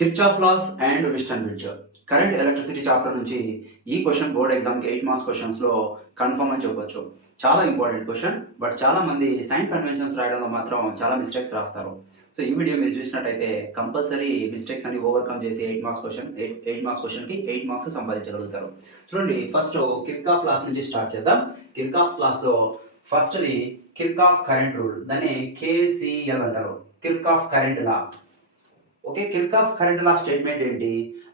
Kirchhoff laws and Wheatstone bridge current electricity chapter నుంచి ఈ question board ఎగ్జామ్కి 8 marks క్వశ్చన్స్లో confirm అని చెప్పొచ్చు. చాలా ఇంపార్టెంట్ క్వశ్చన్. బట్ చాలా మంది సైన్ కన్వెన్షన్స్ రాయడంలో మాత్రం చాలా మిస్టేక్స్ రాస్తారు. సో ఈ వీడియో మీరు చూసినట్టయితే కంపల్సరీ మిస్టేక్స్ అన్ని ఓవర్కమ్ చేసి 8 మార్క్స్ క్వశ్చన్ 8 మార్క్స్ క్వశ్చన్కి 8 మార్క్స్ సంపాదించగలుగుతారు. చూడండి, ఫస్ట్ కిర్చాఫ్ లాస్ నుంచి స్టార్ట్ చేద్దాం. కిర్చాఫ్ లాస్లో ఫస్ట్ది కిర్చాఫ్ కరెంట్ రూల్, దాన్ని కేసీఎల్ అంటారు, Kirchhoff current law. Okay, Kirchhoff current law statement ఏంటి?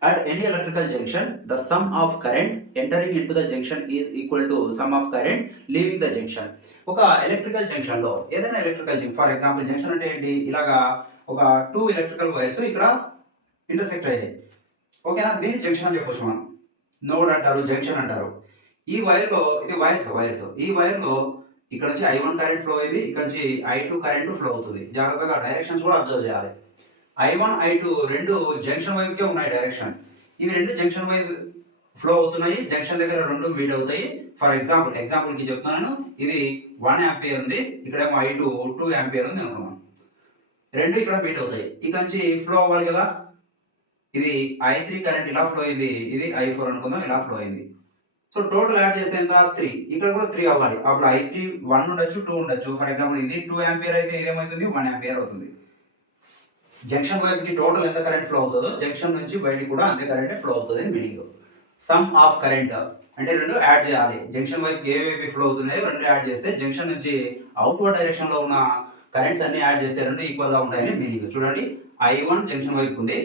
At any electrical junction the sum of current entering in to the junction is equal to sum of current leaving the junction. ఒక electrical junction లో ఏదైనా electrical junction, for example junction అంటే ఏంటి? ఇలాగా ఒక 2 electrical wires ఇక్కడ intersect అయ్యాయి. ఓకేనా, దీన్ని జంక్షన్ అని చెప్పొచ్చు. మనం నోడ్ అంటారు, జంక్షన్ అంటారు. ఈ వైర్ లో ఇది వైర్స్ ఈ వైర్ లో ఇక్కడ నుంచి I1 కరెంట్ ఫ్లో అయింది, ఇక్కడ నుంచి I2 కరెంట్ ఫ్లో అవుతుంది. జాగ్రత్తగా డైరెక్షన్స్ కూడా అబ్జర్వ్ చేయాలి. I1 I2 రెండు జంక్షన్ వైపుకే ఉన్నాయి డైరెక్షన్. ఇవి రెండు జంక్షన్ వైపు ఫ్లో అవుతున్నాయి, జంక్షన్ దగ్గర రెండు మీట్ అవుతాయి. ఫర్ ఎగ్జాంపుల్ కి చెప్తున్నాను, ఇది 1 ఆంపియర్ ఉంది, ఇక్కడేమో I2 2 ఆంపియర్ ఉంది అనుకున్నాం. రెండు ఇక్కడ మీట్ అవుతాయి. ఇక నుంచి ఫ్లో అవ్వాలి కదా. ఇది I3 కరెంట్ ఇలా ఫ్లో అయింది, ఇది I4 అనుకుందాం, ఇలా ఫ్లో అయింది. సో టోటల్ యాడ్ చేస్తే ఎంత? 3. ఇక్కడ కూడా 3 అవ్వాలి. అప్పుడు I3 1 ఉండొచ్చు, 2 ఉండొచ్చు. ఫర్ ఎగ్జాంపుల్ ఇది 2 ఆంపియర్ అయితే ఇదేమవుతుంది? 1 ఆంపియర్ అవుతుంది. జంక్షన్ వైపుకి టోటల్ ఎంత కరెంట్ ఫ్లో అవుతుందో జంక్షన్ నుంచి బయటికి కూడా అంతే కరెంట్ ఫ్లో అవుతుంది అని మీనింగ్. సమ్ ఆఫ్ కరెంట్ అంటే రెండు యాడ్ చేయాలి. జంక్షన్ వైపుకి ఏ వైపు ఫ్లో అవుతున్నాయో రెండు యాడ్ చేస్తే జంక్షన్ నుంచి అవుట్వర్డ్ డైరెక్షన్ లో ఉన్న కరెంట్స్ అన్ని యాడ్ చేస్తే రెండు ఈక్వల్ గా ఉంటాయని మీనింగ్. చూడండి, I1 జంక్షన్ వైపు ఉంది,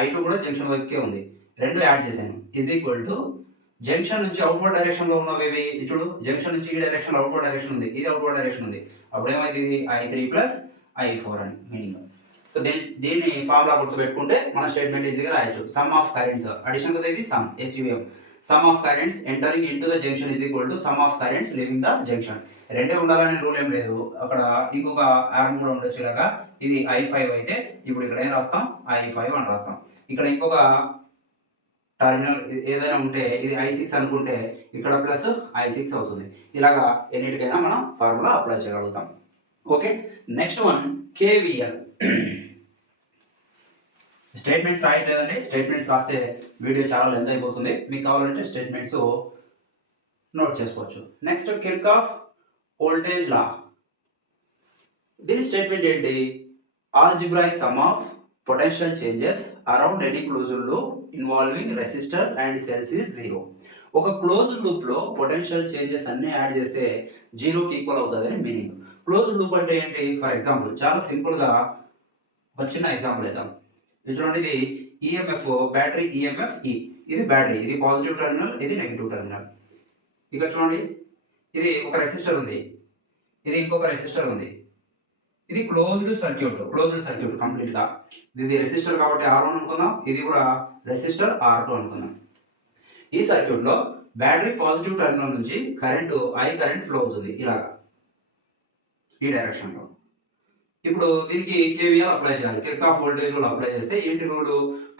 I2 కూడా జంక్షన్ వైపుకే ఉంది. రెండు యాడ్ చేశాను ఈజ్ ఈక్వల్ టు జంక్షన్ నుంచి అవుట్వర్డ్ డైరెక్షన్ లో ఉన్నవి. చూడు, జంక్షన్ నుంచి ఈ డైరెక్షన్ అవుట్వర్డ్ డైరెక్షన్ ఉంది, ఇది అవుట్వర్డ్ డైరెక్షన్ ఉంది. అప్పుడు ఏమైంది? ఇది I3 ప్లస్ I4 అని మీనింగ్. సో దీన్ని ఫార్ములా గుర్తుపెట్టుకుంటే మన స్టేట్మెంట్ ఈజీగా రాయొచ్చు. సమ్ ఆఫ్ కరెంట్స్ అడిషన్ కదా, ఇది sum SUM. Sum of currents entering in to the junction is equal to sum of currents leaving the junction. రెండే ఉండాలనే రూల్ ఏం లేదు. అక్కడ ఇంకొక ఆర్మ్ కూడా ఉండొచ్చు. ఇలాగా ఇది I5 అయితే ఇప్పుడు ఇక్కడ ఏం రాస్తాం? I5 అని రాస్తాం. ఇక్కడ ఇంకొక టర్మినల్ ఏదైనా ఉంటే ఇది I6 అనుకుంటే ఇక్కడ ప్లస్ I6 అవుతుంది. ఇలాగా ఎన్నిటికైనా మనం ఫార్ములా అప్లై చేయగలుగుతాం. Okay, next one KVL. Statements రాయట్లేదండి, స్టేట్మెంట్స్ రాస్తే వీడియో చాలా లెంత్ అయిపోతుంది. మీకు కావాలంటే స్టేట్మెంట్స్ నోట్ చేసుకోవచ్చు. Next Kirchhoff voltage law. దీని స్టేట్మెంట్ ఏంటి? Algebraic sum of potential changes around any closed loop involving resistors and cells is 0. ఒక క్లోజ్డ్ లూప్ లో పొటెన్షియల్ చేంజెస్ అన్ని యాడ్ చేస్తే 0కి ఈక్వల్ అవుతుంది అని మీనింగ్. క్లోజ్డ్ లూప్ అంటే ఏంటి? ఫర్ ఎగ్జాంపుల్ చాలా సింపుల్ గా ఒక చిన్న ఎగ్జాంపుల్ ఇద్దాం. చూడండి, ఇది ఈఎంఎఫ్, బ్యాటరీ ఈఎంఎఫ్ ఈ. ఇది బ్యాటరీ, ఇది పాజిటివ్ టెర్మినల్, ఇది నెగిటివ్ టెర్మినల్. ఇక చూడండి, ఇది ఒక రెసిస్టర్ ఉంది, ఇది ఇంకొక రెసిస్టర్ ఉంది. ఇది క్లోజ్డ్ సర్క్యూట్ కంప్లీట్ గా. ఇది రెసిస్టర్ కాబట్టి R1 అనుకుందాం, ఇది కూడా రెసిస్టర్ R2 అనుకుందాం. ఈ సర్క్యూట్ లో బ్యాటరీ పాజిటివ్ టెర్మినల్ నుంచి I కరెంట్ ఫ్లో అవుతుంది ఇలాగా ఈ డైరెక్షన్ లో. ఇప్పుడు దీనికి KVL అప్లై చేయాలి. కిర్చాఫ్ వోల్టేజ్ రూల్ అప్లై చేస్తే ఏంటి రూల్?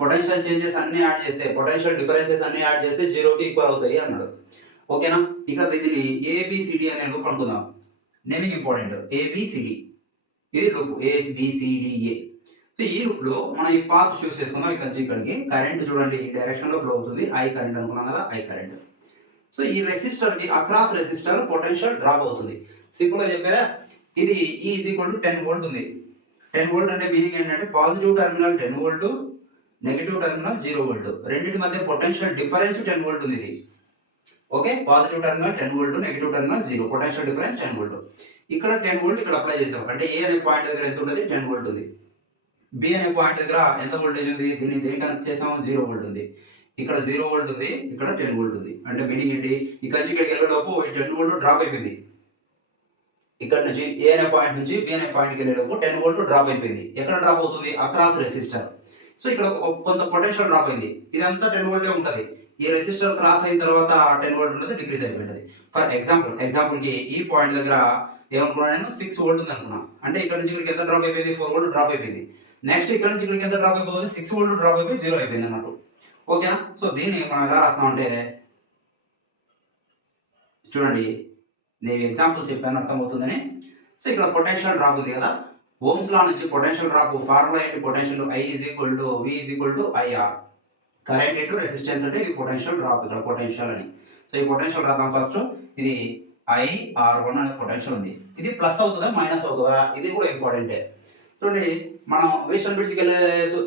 పొటెన్షియల్ చేంజెస్ అన్ని యాడ్ చేస్తే, పొటెన్షియల్ డిఫరెన్సెస్ అన్ని యాడ్ చేస్తే 0కి ఈక్వల్ అవుతాయి అన్నాడు. ఓకేనా, ఇక దీనిని ABCD అనే లూప్ అనుకుందాం. Naming important. ABCD ఇది లూప్ ABCDA. సో ఈ లూప్ లో మనం ఈ పాత్ చూస్ చేసుకుందాం. ఇక్కడ నుంచి ఇక్కడికి కరెంట్ చూడండి ఈ డైరెక్షన్ లో ఫ్లో అవుతుంది. I కరెంట్ అనుకున్నాం కదా, I కరెంట్. సో ఈ రెసిస్టర్ కి అక్రాస్ రెసిస్టర్ పొటెన్షియల్ డ్రాప్ అవుతుంది. సింపుల్ గా చెప్పేదా, ఇది E is equal to 10 volt ఉంది. 10 వోల్ట్ అంటే మీనింగ్ ఏంటంటే positive terminal 10 volt, negative terminal 0 volt. రెండింటి మధ్య పొటెన్షియల్ డిఫరెన్స్ 10 వోల్ట్ ఉంది ఇది. Okay, positive terminal 10 volt, negative terminal 0, potential difference 10 volt. ఇక్కడ 10 వోల్ట్ ఇక్కడ అప్లై చేసాం అంటే A అనే పాయింట్ దగ్గర ఎంత ఉంటుంది? 10 వోల్ట్ ఉంది. B అనే పాయింట్ దగ్గర ఎంత వోల్టేజ్ ఉంది? దీన్ని కనెక్ట్ చేసాము, 0 వోల్ట్ ఉంది. ఇక్కడ 0 వోల్ట్ ఉంది, ఇక్కడ 10 వోల్ట్ ఉంది. అంటే మీనింగ్ ఏంటి? ఇక్కడ నుంచి ఇక్కడికి వెళ్ళేలోపు ఈ 10 వోల్ట్ డ్రాప్ అయిపోయింది. ఇక్కడ నుంచి A అనే పాయింట్ నుంచి B అనే పాయింట్కి వెళ్ళేలోపు 10 వోల్ట్ డ్రాప్ అయిపోయింది. ఎక్కడ డ్రాప్ అవుతుంది? Across resistor. సో ఇక్కడ కొంత పొటెన్షియల్ డ్రాప్ అయింది. ఇదంతా 10 వోల్టే ఉంటుంది. ఈ రెసిస్టర్ క్రాస్ అయిన తర్వాత 10 వోల్ట్ ఉన్నది డిక్రీజ్ అయిపోయింది. ఫర్ ఎగ్జాంపుల్ కి ఈ పాయింట్ దగ్గర ఏమనుకున్నా నేను 6 వోల్ట్ ఉంది అనుకున్నా. అంటే ఇక్కడ నుంచి ఇక్కడికి ఎంత డ్రాప్ అయిపోయింది? 4 వోల్ట్ డ్రాప్ అయిపోయింది. నెక్స్ట్ ఇక్కడ నుంచి ఇక్కడికి ఎంత డ్రాప్ అయిపోతుంది? 6 వోల్ట్ డ్రాప్ అయిపోయి 0 అయిపోయింది అన్నట్టు. ఓకేనా, సో దీన్ని మనం ఎలా రాస్తామంటే చూడండి, నేను ఎగ్జాంపుల్ చెప్పాను అర్థమవుతుందని. సో ఇక్కడ పొటెన్షియల్ డ్రాప్ ఉంది కదా, ఓమ్స్ లా నుంచి పొటెన్షియల్ డ్రాప్ ఫార్ములా ఏంటి? Potential I is equal to V is equal to IR. Current into resistance అంటే ఇది పొటెన్షియల్ డ్రాప్, ఇక్కడ పొటెన్షియల్ అని. సో ఈ పొటెన్షియల్ రాద్దాం ఫస్ట్. ఇది IR1 అనే పొటెన్షియల్ ఉంది. ఇది ప్లస్ అవుతుందా మైనస్ అవుతుందా? ఇది కూడా ఇంపార్టెంటే. చూడండి, మనం వెస్టర్న్ బ్రిడ్జ్కి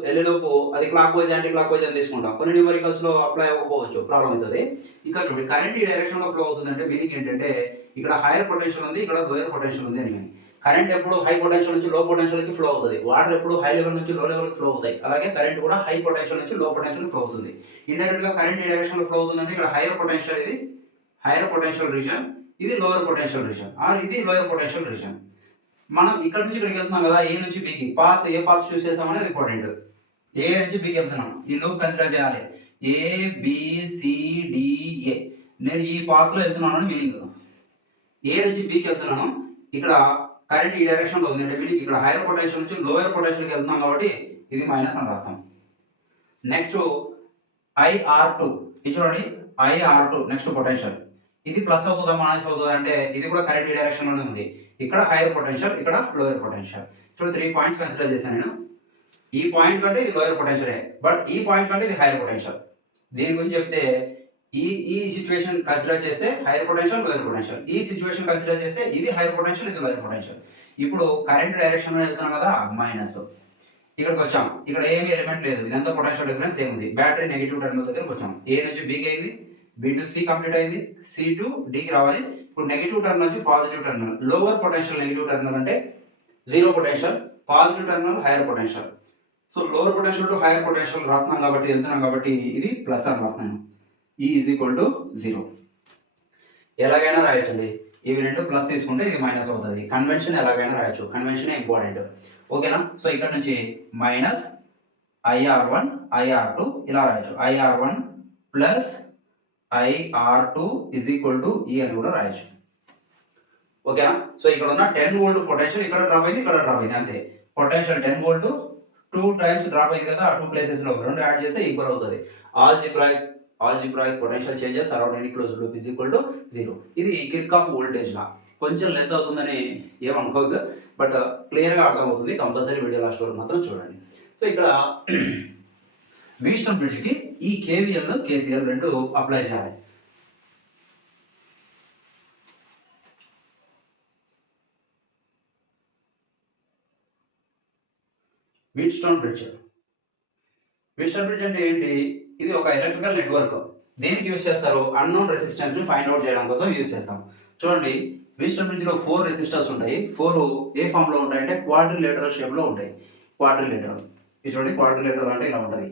వెళ్ళేలోపు అది clock wise anti clock wise అని తీసుకుంటాం. కొన్ని న్యూమరికల్స్ లో అప్లై అవ్వకపోవచ్చు, ప్రాబ్లం అవుతుంది. ఇక్కడ చూడండి, కరెంట్ ఈ డైరెక్షన్ లో ఫ్లో అవుతుంది అంటే మీనింగ్ ఏంటంటే ఇక్కడ హైయర్ పొటెన్షియల్ ఉంది, ఇక్కడ లోయర్ పొటెన్షియల్ ఉంది అని. కరెంట్ ఎప్పుడు హై పొటెన్షియల్ నుంచి లో పొటెన్షియల్ కి ఫ్లో అవుతుంది. వాటర్ ఎప్పుడు హై లెవెల్ నుంచి లో లెవెల్ కి ఫ్లో అవుతాయి. అలాగే కరెంట్ కూడా హై పొటెన్షియల్ నుంచి లో పొటెన్షియల్ ఫ్లో అవుతుంది. ఇండైరెక్ట్ గా కరెంట్ ఈ డైరెక్షన్ లో ఫ్లో అవుతుంది అంటే ఇక్కడ హైయర్ పొటెన్షియల్, ఇది హైయర్ పొటెన్షియల్ రీజన్, ఇది లోయర్ పొటెన్షియల్ రీజన్, ఆర్ ఇది లోయర్ పొటెన్షియల్ రీజన్. మనం ఇక్కడ నుంచి ఇక్కడికి వెళ్తున్నాం కదా, ఏ నుంచి బికి పాత్, ఏ పాత్ చూస్ చేస్తాం అనేది ఇంపార్టెంట్. ఏ నుంచి బికి వెళ్తున్నాం, ఈ లూప్ కన్సిడర్ చేయాలి. ABCDA, నేను ఈ పాత్ లో వెళ్తున్నాను అని మీనింగ్. ఏ నుంచి బికి వెళ్తున్నాను, ఇక్కడ కరెంట్ ఈ డైరెక్షన్ లో ఉంది అంటే మీనింగ్ ఇక్కడ హైయర్ పొటెన్షియల్ నుంచి లోయర్ పొటెన్షియల్కి వెళ్తున్నాం కాబట్టి ఇది మైనస్ అని రాస్తాం. నెక్స్ట్ IR2, ఇది చూడండి IR2 నెక్స్ట్ పొటెన్షియల్. ఇది ప్లస్ అవుతుందా మైనస్ అవుతుందా అంటే ఇది కూడా కరెంట్ ఈ డైరెక్షన్ లోనే ఉంది. ఇక్కడ హైయర్ పొటెన్షియల్, ఇక్కడ లోయర్ పొటెన్షియల్. చూడండి 3 పాయింట్స్ కన్సిడర్ చేశాను నేను. ఈ పాయింట్ కంటే ఇది లోయర్ పొటెన్షియలే, బట్ ఈ పాయింట్ కంటే ఇది హైయర్ పొటెన్షియల్. దీని గురించి చెప్తే ఈ సిచ్యువేషన్ కన్సిడర్ చేస్తే హైయర్ పొటెన్షియల్, లోయర్ పొటెన్షియల్. ఈ సిచ్యువేషన్ కన్సిడర్ చేస్తే ఇది హైయర్ పొటెన్షియల్, ఇది లోయర్ పొటెన్షియల్. ఇప్పుడు కరెంట్ డైరెక్షన్ లో వెళ్తున్నాం కదా, మైనస్. ఇక్కడికి వచ్చాం, ఇక్కడ ఏమీ ఎలిమెంట్ లేదు, ఇదంతా పొటెన్షియల్ డిఫరెన్స్ సేమ్ ఉంది. బ్యాటరీ నెగిటివ్ టెర్మినల్ దగ్గరకు వచ్చాం. ఏ నుంచి బికి అయింది, B టు C కంప్లీట్ అయింది, C టు Dకి రావాలి. ఇప్పుడు నెగిటివ్ టర్మినల్ నుంచి positive terminal. Lower potential negative terminal అంటే zero potential, positive terminal higher potential. So lower potential to higher potential రాస్తున్నాం కాబట్టి, వెళ్తున్నాం కాబట్టి ఇది ప్లస్ అని రాస్తున్నాను. E is equal to 0. ఎలాగైనా రాయొచ్చండి, ఇవి రెండు ప్లస్ తీసుకుంటే ఇది మైనస్ అవుతుంది. కన్వెన్షన్ ఎలాగైనా రాయొచ్చు, కన్వెన్షన్ ఇంపార్టెంట్. ఓకేనా? సో ఇక్కడ నుంచి మైనస్ IR1 IR2 ఇలా రాయొచ్చు. IR1 plus IR2 is equal to E అని కూడా రాయొచ్చు. ఓకేనా? సో ఇక్కడ ఉన్న 10 వోల్ట్ పొటెన్షియల్ ఇక్కడ డ్రాప్ అయింది, ఇక్కడ డ్రాప్ అయింది, అంతే. పొటెన్షియల్ 10 వోల్ట్ 2 టైమ్స్ డ్రాప్ అయింది కదా, 2 ప్లేసెస్ లో రెండు యాడ్ చేస్తే ఈక్వల్ అవుతుంది. Algebraic potential changes around any closed loop is equal to 0. ఇది కిర్చాఫ్ వోల్టేజ్ లా. కొంచెం లెంత్ అవుతుందని ఏమనుకోవద్దు, బట్ క్లియర్గా అర్థమవుతుంది. కంపల్సరీ వీడియో లాస్ట్ వరకు మాత్రం చూడండి. సో ఇక్కడ వీస్టన్ బ్రిడ్జ్కి ఈ KVL KCL రెండు అప్లై చేయాలి. వీట్స్టోన్ బ్రిడ్జ్ అంటే ఏంటి? ఇది ఒక ఎలక్ట్రికల్ నెట్వర్క్. దేనికి యూజ్ చేస్తారు? అన్నోన్ రెసిస్టెన్స్ ని ఫైండ్ అవుట్ చేయడం కోసం యూజ్ చేస్తాం. చూడండి, వీట్స్టోన్ బ్రిడ్జ్ లో 4 రెసిస్టర్స్ ఉంటాయి. 4 ఏ ఫామ్ లో ఉంటాయి అంటే క్వాడ్రిలేటరల్ షేప్ లో ఉంటాయి. క్వాడ్రిలేటరల్, ఇది చూడండి, క్వాడ్రిలేటరల్ అంటే ఇలా ఉంటుంది.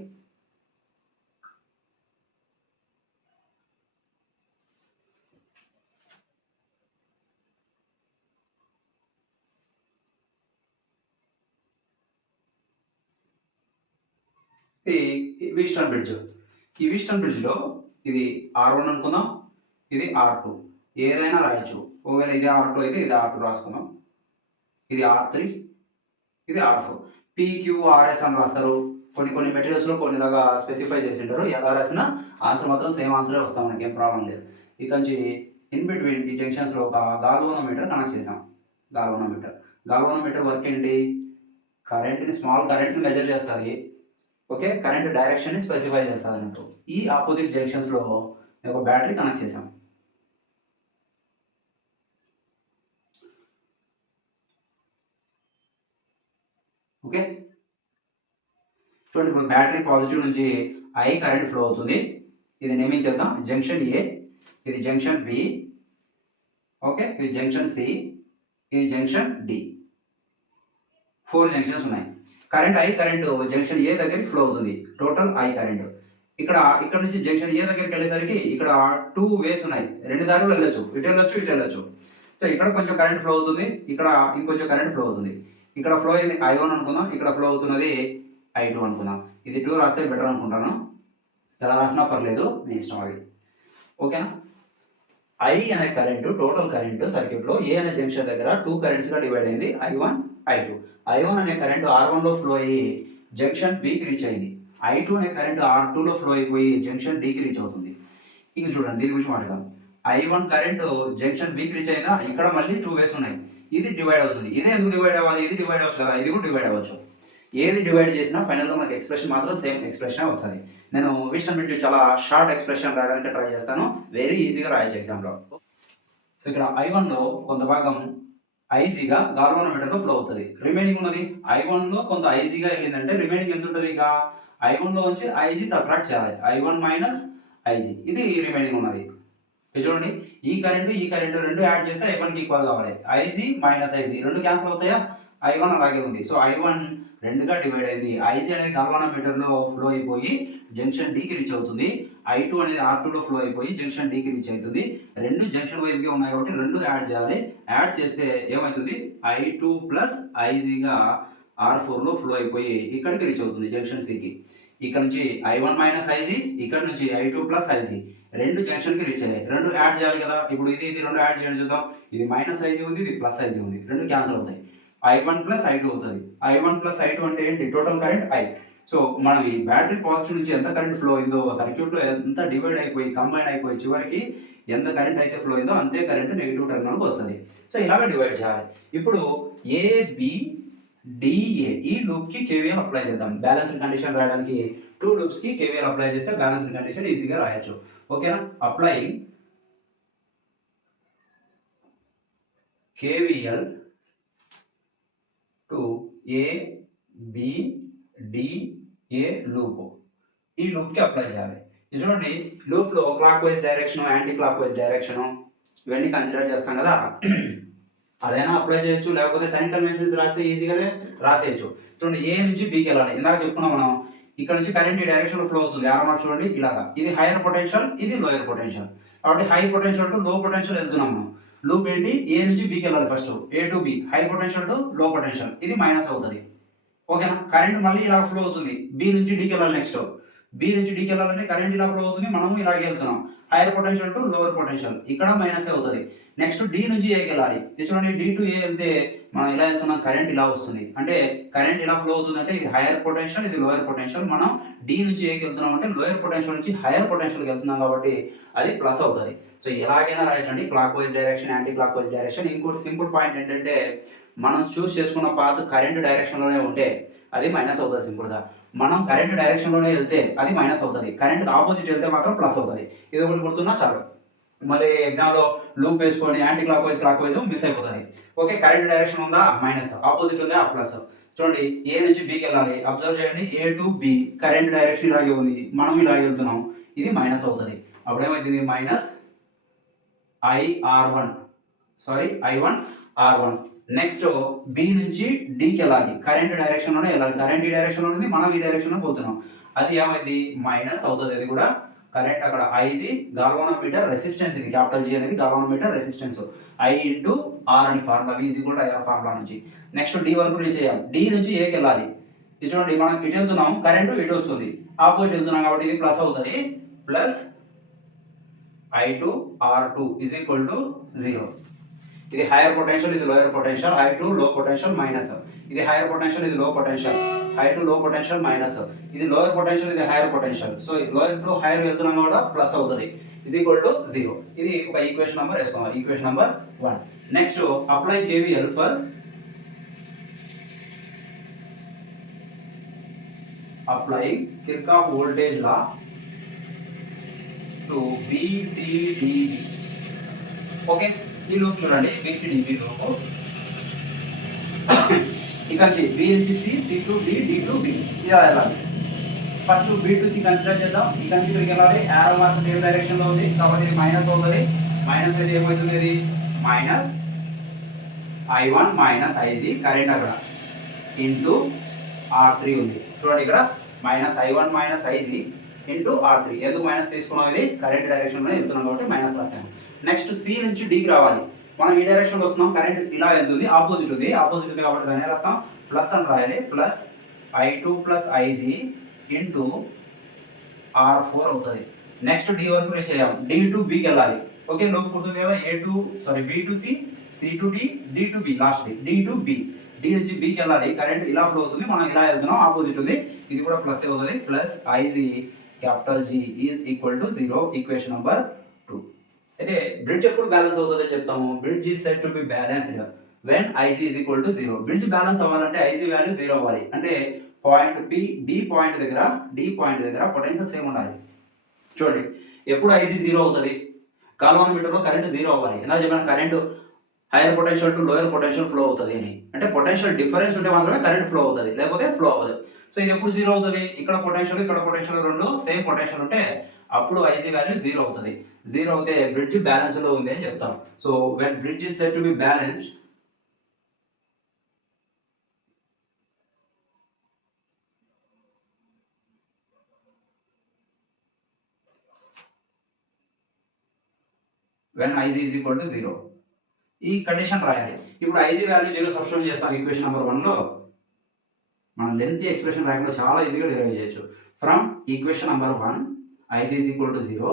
ఈ వీస్టన్ బ్రిడ్జ్, ఈ వీస్టన్ బ్రిడ్జ్ లో ఇది R1 అనుకుందాం, ఇది R2, ఏదైనా రాయొచ్చు. ఒకవేళ ఇది R2 అయితే ఇది R2 రాసుకుందాం, ఇది R3, ఇది R4. PQRS అని రాస్తారు. కొన్ని మెటీరియల్స్ లో కొన్నిలాగా స్పెసిఫై చేసి ఉంటారు. ఎలా రాసినా ఆన్సర్ మాత్రం సేమ్ ఆన్సరే వస్తాం, మనకి ఏం ప్రాబ్లం లేదు. ఇక నుంచి ఇన్ బిట్వీన్ ఈ జంక్షన్స్ లో ఒక గాల్వనోమీటర్ కనెక్ట్ చేసాం. గాల్వనోమీటర్ వర్క్ ఏంటి? స్మాల్ కరెంట్ ని మెజర్ చేస్తుంది. ఓకే, కరెంట్ డైరెక్షన్ ని స్పెసిఫై చేస్తుంది అన్నట్టు. ఈ ఆపోజిట్ జంక్షన్స్ లో ఒక బ్యాటరీ కనెక్ట్ చేసాం. ఓకే, చూడండి, ఇప్పుడు బ్యాటరీ పాజిటివ్ నుంచి I కరెంట్ ఫ్లో అవుతుంది. ఇది నేమింగ్ చేద్దాం, జంక్షన్ A, ఇది జంక్షన్ B, ఓకే, ఇది జంక్షన్ C, ఇది జంక్షన్ D. 4 జంక్షన్స్ ఉన్నాయి. కరెంట్ జంక్షన్ A దగ్గరికి ఫ్లో అవుతుంది. Total I current. ఇక్కడ నుంచి జంక్షన్ A దగ్గరికి వెళ్ళేసరికి ఇక్కడ 2 వేస్ ఉన్నాయి. 2 దారులు వెళ్ళొచ్చు, ఇటు వెళ్ళొచ్చు. సో ఇక్కడ కొంచెం కరెంట్ ఫ్లో అవుతుంది, ఇక్కడ ఇంకొంచెం కరెంట్ ఫ్లో అవుతుంది. ఇక్కడ ఫ్లో అయింది I1 అనుకుందాం, ఇక్కడ ఫ్లో అవుతున్నది I2 అనుకుందాం. ఇది 2 రాస్తే బెటర్ అనుకుంటాను. ఎలా రాసినా పర్లేదు, మీ ఇష్టం అది. ఓకేనా? I అనే కరెంటు, టోటల్ కరెంటు సర్క్యూట్ లో A అనే జంక్షన్ దగ్గర 2 కరెంట్స్ గా డివైడ్ అయింది, I1 I2. I1 అనే కరెంటు R1 లో ఫ్లో అయ్యి జంక్షన్ B కి రీచ్ అయింది. I2 అనే కరెంటు R2 లో ఫ్లో అయిపోయి జంక్షన్ D కి రీచ్ అవుతుంది. ఇక చూడండి, దీని గురించి మాట్లాడదాం. I1 కరెంటు జంక్షన్ B కి రీచ్ అయినా ఇక్కడ మళ్ళీ 2 వేస్ ఉన్నాయి. ఈ ఇది డివైడ్ అవుతుంది. ఇదే ఎందుకు డివైడ్ అవ్వాలి? ఇది డివైడ్ అవ్వచ్చు కదా, ఇది కూడా డివైడ్ అవ్వచ్చు. ఏది డివైడ్ చేసినా ఫైనల్గా మనకి ఎక్స్ప్రెషన్ మాత్రం సేమ్ ఎక్స్ప్రెషన్ వస్తుంది. నేను విషయం నుంచి చాలా షార్ట్ ఎక్స్ప్రెషన్ రాయడానికి ట్రై చేస్తాను, వెరీ ఈజీగా రాయొచ్చు ఎగ్జామ్లో. సో ఇక్కడ I1లో కొంత భాగం ఐజీగా గాల్వానోమీటర్లో ఫ్లో అవుతుంది. రిమైనింగ్ ఉన్నది I1లో కొంత ఐజీగా వెళ్ళిందంటే రిమైనింగ్ ఎంత ఉంటుంది? ఇక I1లో నుంచి ఐజీ సబ్ట్రాక్ట్ చేయాలి. I1 మైనస్ ఐజీ, ఇది రిమైనింగ్ ఉన్నది. చూడండి, ఈ కరెంటు రెండు యాడ్ చేస్తే I1కి ఈక్వల్ కావాలి. ఐజీ మైనస్ ఐజీ రెండు క్యాన్సిల్ అవుతాయా? I1 అలాగే ఉంది. సో I1 రెండుగా డివైడ్ అయింది. ఐజీ అనేది గాల్వానోమీటర్లో ఫ్లో అయిపోయి జంక్షన్ డీకి రీచ్ అవుతుంది. I2 అనేది R2లో ఫ్లో అయిపోయి జంక్షన్ డీకి రీచ్ అవుతుంది. రెండు జంక్షన్ వైపుగా ఉన్నాయి కాబట్టి రెండు యాడ్ చేయాలి. యాడ్ చేస్తే ఏమవుతుంది? I2 ప్లస్ ఐజీగా R4లో ఫ్లో అయిపోయి ఇక్కడికి రీచ్ అవుతుంది జంక్షన్ సికి. ఇక్కడ నుంచి I1 మైనస్ ఐజీ, ఇక్కడ నుంచి I2 ప్లస్ ఐజీ రెండు జంక్షన్కి రీచ్ అయ్యాయి. రెండు యాడ్ చేయాలి కదా, ఇప్పుడు ఇది రెండు యాడ్ చేయడం చూద్దాం. ఇది మైనస్ ఐజీ ఉంది, ఇది ప్లస్ ఐజీ ఉంది, రెండు క్యాన్సిల్ అవుతాయి. I1 ప్లస్ I2 అవుతుంది. I1 ప్లస్ I2 అంటే ఏంటి? Total current I. సో మనం ఈ బ్యాటరీ పాజిటివ్ నుంచి ఎంత కరెంట్ ఫ్లో అయిందో సర్క్యూట్లో ఎంత డివైడ్ అయిపోయి కంబైన్ అయిపోయి చివరికి ఎంత కరెంట్ అయితే ఫ్లో అయిందో అంతే కరెంట్ నెగిటివ్ టెర్మినల్కి వస్తుంది. సో ఇలాగ డివైడ్ చేయాలి. ఇప్పుడు ABDA ఈ లూప్కి KVL అప్లై చేద్దాం. బ్యాలెన్స్డ్ కండిషన్ రాయడానికి 2 లూప్స్కి KVL అప్లై చేస్తే బ్యాలెన్స్డ్ కండిషన్ ఈజీగా రాయొచ్చు. ఓకేనా? Apply KVL to ABDA loop. ఈ లూప్కి అప్లై చేయాలి. ఇది చూడండి, లూప్లో clock wise direction, anti clock wise direction ఇవన్నీ కన్సిడర్ చేస్తాం కదా, అదైనా అప్లై చేయొచ్చు, లేకపోతే సైన్ కన్వెన్షన్స్ రాస్తే ఈజీగానే రాసేయచ్చు. చూడండి, ఏ నుంచి బీకి వెళ్ళాలి. ఇందాక చెప్పుకున్నాం మనం, ఇక్కడ నుంచి కరెంట్ ఈ డైరెక్షన్లో ఫ్లో అవుతుంది. ఆర్మార్ చూడండి ఇలాగా, ఇది హైయర్ పొటెన్షియల్, ఇది లోయర్ పొటెన్షియల్. కాబట్టి హై పొటెన్షియల్ టు లో పొటెన్షియల్ వెళ్తున్నాం మనం. లూప్ ఏంటి? ఏ నుంచి బీకి వెళ్ళాలి. First A to B, high potential to లో పొటెన్షియల్, ఇది మైనస్ అవుతుంది. ఓకేనా? కరెంట్ మళ్ళీ ఇలా ఫ్లో అవుతుంది. బి నుంచి డీకి వెళ్ళాలి. నెక్స్ట్ బి నుంచి డీకి వెళ్ళాలంటే కరెంట్ ఇలా ఫ్లో అవుతుంది, మనము ఇలాగే వెళ్తున్నాం. Hire potential to lower potential, ఇక్కడ మైనస్ అవుతుంది. నెక్స్ట్ డి నుంచి ఏకి వెళ్ళాలి. ఇది చూడండి, డి టు ఏ వెళ్తే మనం ఇలా వెళ్తున్నాం, కరెంట్ ఇలా వస్తుంది. అంటే కరెంట్ ఇలా ఫ్లో అవుతుంది అంటే ఇది హైయర్ పొటెన్షియల్, ఇది లోయర్ పొటెన్షియల్. మనం డి నుంచి ఏకి వెళ్తున్నాం అంటే లోయర్ పొటెన్షియల్ నుంచి హైయర్ పొటెన్షియల్కి వెళ్తున్నాం కాబట్టి అది ప్లస్ అవుతుంది. సో ఎలాగైనా రాయొచ్చండి, clock wise direction, anti clock wise direction. ఇంకోటి సింపుల్ పాయింట్ ఏంటంటే, మనం చూస్ చేసుకున్న పాత్ కరెంట్ డైరెక్షన్లోనే ఉంటే అది మైనస్ అవుతుంది సింపుల్గా. మనం కరెంట్ డైరెక్షన్లోనే వెళ్తే అది మైనస్ అవుతుంది. కరెంట్ ఆపోజిట్ వెళ్తే మాత్రం ప్లస్ అవుతుంది. ఇది ఒకటి గుర్తున్నా చాలు. మళ్ళీ ఎగ్జామ్లో లూప్ వేసుకొని యాంటీ క్లాక్ వైజ్ మిస్ అయిపోతుంది. ఓకే, కరెంట్ డైరెక్షన్ ఉందా మైనస్, ఆపోజిట్ ఉందా ప్లస్. చూడండి, ఏ నుంచి బీకి వెళ్ళాలి. అబ్జర్వ్ చేయండి, A to B current direction ఇలాగే ఉంది, మనం ఇలాగే వెళ్తున్నాం, ఇది మైనస్ అవుతుంది. అప్పుడు ఏమవుతుంది? Minus I1 R1. Next B నుంచి డీకి వెళ్ళాలి, కరెంట్ డైరెక్షన్లోనే వెళ్ళాలి. కరెంట్ ఈ డైరెక్షన్లో ఉంది, మనం ఈ డైరెక్షన్లో పోతున్నాం, అది ఏమైంది? మైనస్ అవుతుంది. అది కూడా కరెంట్ అక్కడ ఐజీ గాల్వానోమీటర్ రెసిస్టెన్స్, ఇది క్యాపిటల్ G అనేది galvanometer resistance. I into R అని formula, V is equal to IR formula నుంచి. నెక్స్ట్ డి వరకు రీచ్ చేయాలి. డి నుంచి ఏకి వెళ్ళాలి. ఇది చూడండి, మనం ఇటు వెళ్తున్నాం, కరెంటు ఇటు వస్తుంది, ఆపోజిట్ వెళ్తున్నాం కాబట్టి ఇది ప్లస్ అవుతుంది. Plus I2 R2 is equal to 0. ఇది హైయర్ పొటెన్షియల్, ఇది లోయర్ పొటెన్షియల్. I2 లో పొటెన్షియల్ మైనస్, ఇది హైయర్ పొటెన్షియల్, ఇది లో పొటెన్షియల్. I2 లో పొటెన్షియల్ మైనస్, ఇది లోయర్ పొటెన్షియల్, ఇది higher potential. So lower to hire వెళ్తున్నాం కూడా ప్లస్ అవుతుంది, ఈజ్ ఈక్వల్ టు 0. ఇది ఒక ఈక్వేషన్ నెంబర్ వేసుకోవాలి, equation number 1. Next apply KVL for applying Kirchhoff voltage law to BCDB. Okay, ఈ లూప్ చూడండి, BCDB లూప్. ఇక్కడ నుంచి B నుంచి C, C to D, D to B ఇలా వెళ్ళాలి. First B to C consider చేద్దాం. ఇక్కడ నుంచి ఇక్కడికి వెళ్ళాలి. యారో మార్క్ సేమ్ డైరెక్షన్లో ఉంది కాబట్టి ఇది మైనస్ అవుతుంది. మైనస్ అయితే ఏమవుతుంది? ఇది minus I1 minus IG current అక్కడ ఇంటూ R3 ఉంది. చూడండి, ఇక్కడ minus I1 minus IG into R3. ఎందుకు మైనస్ తీసుకున్నాం? ఇది కరెంట్ డైరెక్షన్లో వెళ్తున్నాం కాబట్టి మైనస్ రాసాము. నెక్స్ట్ C నుంచి Dకి రావాలి. మనం ఈ డైరెక్షన్లో వస్తున్నాం, కరెంట్ ఇలా వెళ్తుంది, ఆపోజిట్ ఉంది కాబట్టి దాన్ని రాస్తాం ప్లస్ అని రాయాలి. Plus I2 plus IG into R4 అవుతుంది. నెక్స్ట్ డి వరకు రీచ్ అయ్యాం, డి టు బికి వెళ్ళాలి. ఓకే, లోపు గుర్తుంది కదా, B to C, C to D, D to B, last D to B. D నుంచి బికి వెళ్ళాలి, కరెంట్ ఇలా ఫ్లో అవుతుంది, మనం ఇలా వెళ్తున్నాం, ఆపోజిట్ ఉంది, ఇది కూడా ప్లస్ అవుతుంది. Plus IG capital G is equal to 0, equation number 2. అయితే బ్రిడ్జ్ ఎప్పుడు బ్యాలెన్స్ అవుతుందని చెప్తాము. Bridge is said to be balanced when IG is equal to 0. Bridge balance అవ్వాలంటే ఐజీ వాల్యూ 0 అవ్వాలి. అంటే పాయింట్ బి పాయింట్ దగ్గర డి పాయింట్ దగ్గర potential same ఉండాలి. చూడండి, ఎప్పుడు ఐజీ 0 అవుతుంది? కాలువ మీటర్లో కరెంట్ 0 అవ్వాలి. ఎలా చెప్పిన current hire potential to lower potential flow అవుతుంది అని. అంటే పొటెన్షియల్ డిఫరెన్స్ ఉంటే మాత్రమే కరెంట్ ఫ్లో అవుతుంది, లేకపోతే ఫ్లో అవ్వదు. సో ఇది ఎప్పుడు 0 అవుతుంది? ఇక్కడ పొటెన్షియల్ రెండు సేమ్ పొటెన్షియల్ ఉంటే అప్పుడు ఐజీ వాల్యూ 0 అవుతుంది. 0 అవుతే బ్రిడ్జ్ బ్యాలెన్స్ లో ఉంది అని చెప్తాం. So when bridge is said to be balanced, when IG is equal to 0. ఈ కండిషన్ రాయాలి. ఇప్పుడు ఐజీ వాల్యూ 0 సబ్స్టిట్యూట్ చేస్తాం ఈక్వేషన్ నెంబర్ 1 లో. మనం లెంత్ ఎక్స్ప్రెషన్ రాయకుండా చాలా ఈజీగా డిరైవ్ చేయొచ్చు. From equation number 1 IG is equal to 0,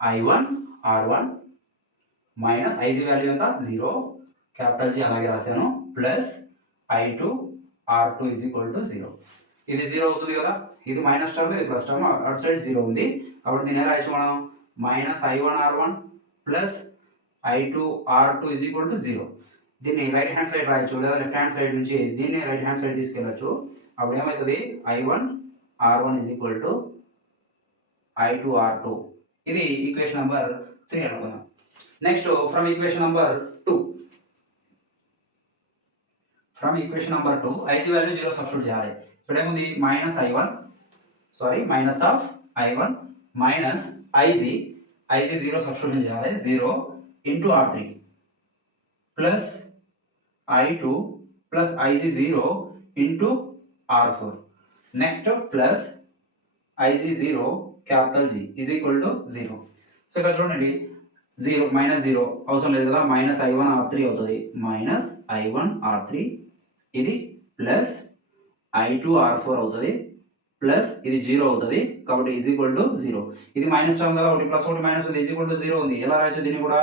I1 R1 minus IG value ఎంత 0, క్యాపిటల్ జీ అలాగే రాశాను, plus I2 R2 is equal to 0. ఇది 0 అవుతుంది కదా, ఇది మైనస్ టర్మ్ ఇది ప్లస్ టర్మ్, అటు సైడ్ 0 ఉంది కాబట్టి దీన్ని ఎలా రాయొచ్చు మనం? Minus I1 R1 plus I2 R2 is equal to 0. దీన్ని రైట్ హ్యాండ్ సైడ్ రాయొచ్చు, లేదా లెఫ్ట్ హ్యాండ్ సైడ్ నుంచి దీన్ని రైట్ హ్యాండ్ సైడ్ తీసుకెళ్ళచ్చు. అప్పుడు ఏమవుతుంది? I1 R1 is equal to I2 R2. ఇది ఈక్వేషన్ నెంబర్ 3 అనుకుందాం. Next from equation number 2, IG value 0 substitute చేయాలి. ఇక్కడ ఏముంది? Minus of I1 minus IG 0 substitution చేయాలి, 0 into R3 plus I2 plus IG 0 into R4. Next plus IG 0 capital G is equal to 0. So ఇక్కడ చూడండి, 0 minus 0 అవసరం లేదు కదా, minus I1 R3 అవుతుంది, మైనస్ I1 R3, ఇది ప్లస్ I2 R4 అవుతుంది, plus ఇది 0 అవుతుంది కాబట్టి ఈజ్ ఈక్వల్ టు 0. ఇది మైనస్ టర్మ్ కదా, ఒకటి ప్లస్ ఒకటి మైనస్ ఉంది, ఈజ్ ఈక్వల్ టు 0 ఉంది. ఎలా రాయొచ్చు దీన్ని కూడా?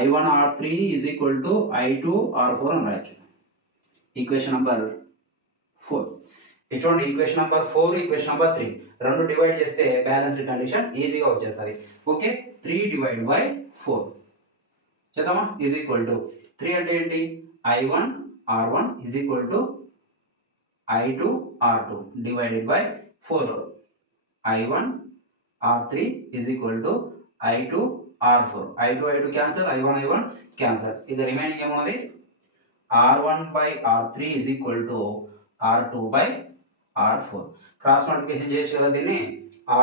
I1 R3 is equal to I2 R4 అని రాయొచ్చు. Equation number 4. ఇది చూడండి, ఈక్వేషన్ నెంబర్ 4 ఈక్వేషన్ నెంబర్ 3 రెండు డివైడ్ చేస్తే బ్యాలెన్స్డ్ కండిషన్ ఈజీగా వచ్చేస్తుంది. ఓకే, 3 డివైడ్ బై 4 చేద్దామా? ఈజ్ ఈక్వల్ టు 3 అంటే ఏంటి? I1 R1 is equal to I2 R2 divided by 4. I1 R3 is equal to I2 R4. I2 cancel, I1 cancel. ఇది remaining ఏమున్నది? R1 by R3 is equal to R2 by R4. Cross multiplication చేయొచ్చు కదా దీన్ని.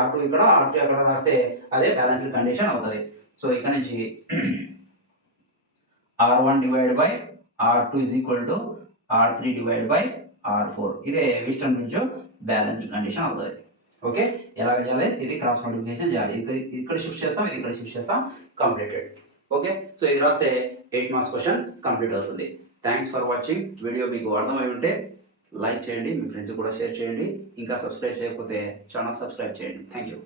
R2 ఇక్కడ R3 అక్కడ రాస్తే అదే balanced condition అవుతుంది. సో ఇక్కడ నుంచి R1 divide by R2 is equal to R3 divide by R4. ఇదే విస్టర్న్ బ్రిడ్జ్ బ్యాలెన్స్డ్ కండిషన్ అవుతుంది. ఓకే, ఎలాగ చేయాలి? ఇది క్రాస్ మల్టిప్లికేషన్ చేయాలి. ఇక్కడ షిఫ్ట్ చేస్తాం, ఇది ఇక్కడ షిఫ్ట్ చేస్తాం, కంప్లీటెడ్. ఓకే, సో ఇది రాస్తే 8 మార్క్స్ క్వశ్చన్ కంప్లీట్ అవుతుంది. Thanks for watching. వీడియో మీకు అర్థమై ఉంటే లైక్ చేయండి, మీ ఫ్రెండ్స్ కూడా షేర్ చేయండి. ఇంకా సబ్స్క్రైబ్ చేయకపోతే ఛానల్ సబ్స్క్రైబ్ చేయండి. Thank you.